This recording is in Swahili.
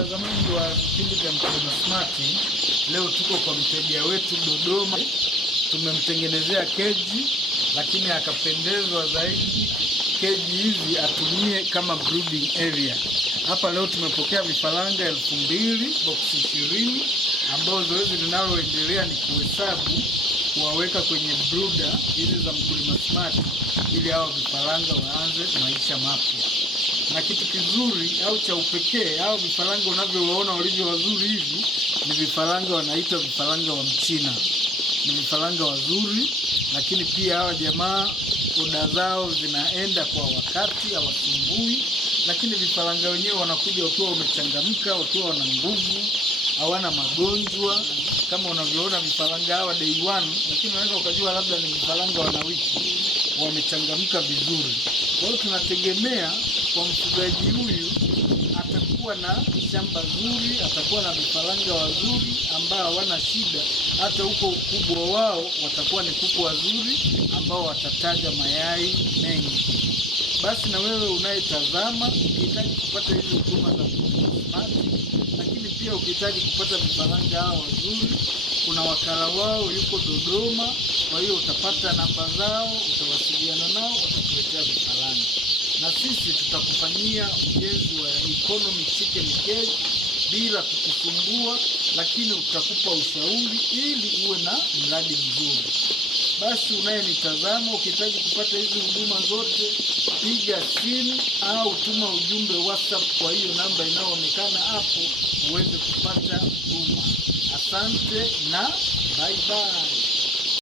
Mtazamaji wa vipindi vya Mkulima Smart, leo tuko kwa mteja wetu Dodoma. Tumemtengenezea keji, lakini akapendezwa zaidi keji hizi atumie kama brooding area. Hapa leo tumepokea vifaranga 2000 box 20, ambao zoezi linaloendelea ni kuhesabu kuwaweka kwenye brooder hizi za Mkulima Smart ili hao vifaranga waanze maisha mapya. Na kitu kizuri au cha upekee, hao vifaranga unavyowaona walivyo wazuri hivi ni vifaranga wanaitwa vifaranga wa Mchina. Ni vifaranga wazuri, lakini pia hawa jamaa oda zao zinaenda kwa wakati, hawasumbui. Lakini vifaranga wenyewe wanakuja wakiwa wamechangamka, wakiwa wana nguvu, hawana magonjwa. Kama unavyoona vifaranga hawa day one, lakini unaweza ukajua labda ni vifaranga wana wiki, wamechangamka vizuri. Kwa hiyo tunategemea kwa mfugaji huyu atakuwa na shamba zuri, atakuwa na vifaranga wazuri ambao hawana shida. Hata huko ukubwa wao watakuwa ni kuku wazuri ambao watataga mayai mengi. Basi na wewe unayetazama, ukihitaji kupata hizo huduma za Smart, lakini pia ukihitaji kupata vifaranga hao wazuri, kuna wakala wao yuko Dodoma. Kwa hiyo utapata namba zao, utawasiliana nao, watakuletea vifaranga. Na sisi tutakufanyia ujenzi wa economy chicken cage bila kukusumbua, lakini utakupa ushauri ili uwe na mradi mzuri. Basi unayenitazama, ukihitaji kupata hizi huduma zote, piga simu au tuma ujumbe WhatsApp kwa hiyo namba inayoonekana hapo uweze kupata huduma. Asante na bye bye.